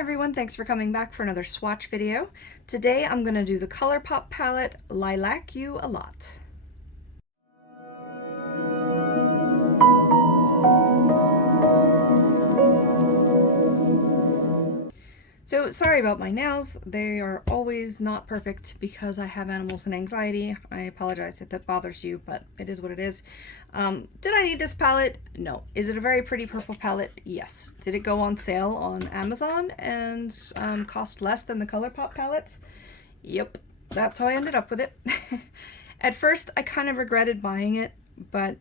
everyone, thanks for coming back for another swatch video. Today I'm going to do the Colourpop palette Lilac You A Lot. So sorry about my nails, they are always not perfect because I have animals and anxiety. I apologize if that bothers you, but it is what it is. Did I need this palette? No. Is it a very pretty purple palette? Yes. Did it go on sale on Amazon and cost less than the Colourpop palette? Yep. That's how I ended up with it. At first I kind of regretted buying it, but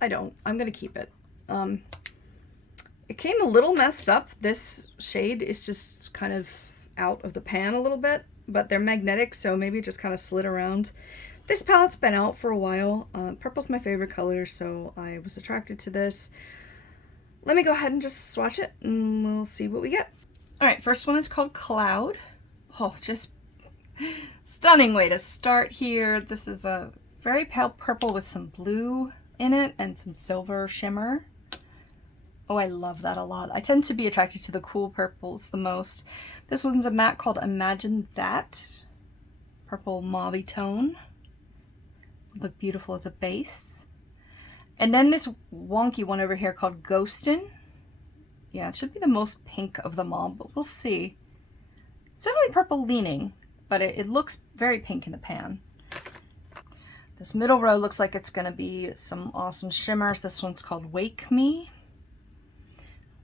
I don't. I'm gonna keep it. It came a little messed up. This shade is just kind of out of the pan a little bit, but they're magnetic, so maybe it just kind of slid around. This palette's been out for a while. Purple's my favorite color, so I was attracted to this. Let me go ahead and just swatch it, and we'll see what we get. All right, first one is called Cloud. Oh, just stunning way to start here. This is a very pale purple with some blue in it and some silver shimmer. Oh, I love that a lot. I tend to be attracted to the cool purples the most. This one's a matte called Imagine That. Purple mauve tone. Would look beautiful as a base. And then this wonky one over here called Ghostin'. Yeah, it should be the most pink of them all, but we'll see. It's definitely purple leaning, but it looks very pink in the pan. This middle row looks like it's going to be some awesome shimmers. This one's called Wake Me.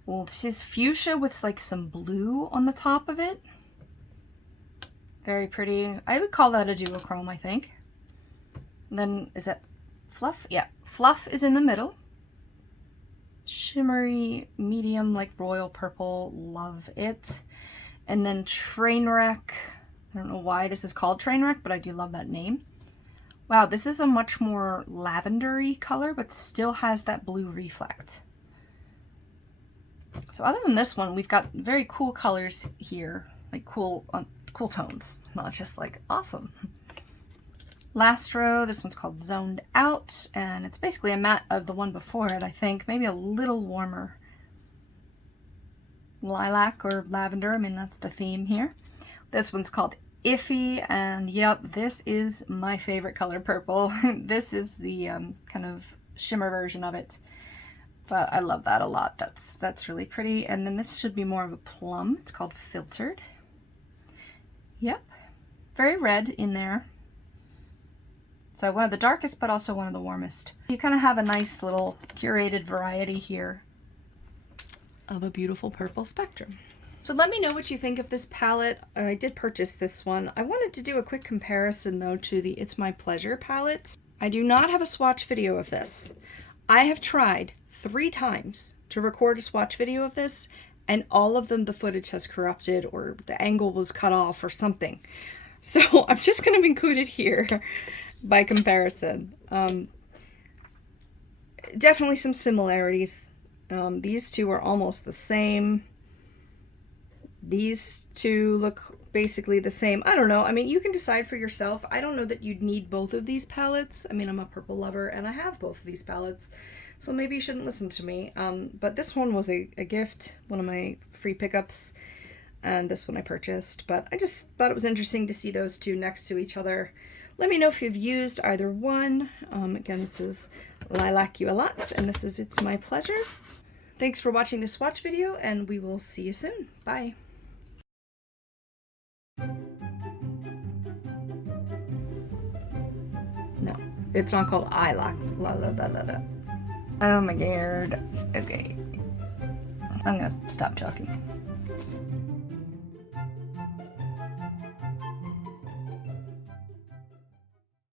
Well, this is fuchsia with like some blue on the top of it. Very pretty. I would call that a duochrome, I think. And then, is that Fluff? Yeah, Fluff is in the middle. Shimmery, medium, like royal purple. Love it. And then Trainwreck. I don't know why this is called Trainwreck, but I do love that name. Wow, this is a much more lavender-y color, but still has that blue reflect. So other than this one, we've got very cool colors here, like cool tones, not just like awesome. Last row, this one's called Zoned Out, and it's basically a matte of the one before it, I think, maybe a little warmer. Lilac or lavender, I mean, that's the theme here. This one's called Iffy, and yep, this is my favorite color, purple. This is the kind of shimmer version of it. But I love that a lot. That's really pretty. And then this should be more of a plum. It's called Filtered. Yep. Very red in there. So one of the darkest, but also one of the warmest. You kind of have a nice little curated variety here of a beautiful purple spectrum. So let me know what you think of this palette. I did purchase this one. I wanted to do a quick comparison though to the It's My Pleasure palette. I do not have a swatch video of this. I have tried 3 times to record a swatch video of this, and all of them the footage has corrupted or the angle was cut off or something. So I'm just going to include it here by comparison. Definitely some similarities. These two are almost the same. These two look basically the same. I don't know. I mean, you can decide for yourself. I don't know that you'd need both of these palettes. I mean, I'm a purple lover and I have both of these palettes. So maybe you shouldn't listen to me. But this one was a gift, one of my free pickups, and this one I purchased. But I just thought it was interesting to see those two next to each other. Let me know if you've used either one. Again, this is Lilac You A Lot, and this is It's My Pleasure. Thanks for watching this swatch video, and we will see you soon. Bye. No, it's not called Lilac. Oh my god. Okay. I'm gonna stop talking.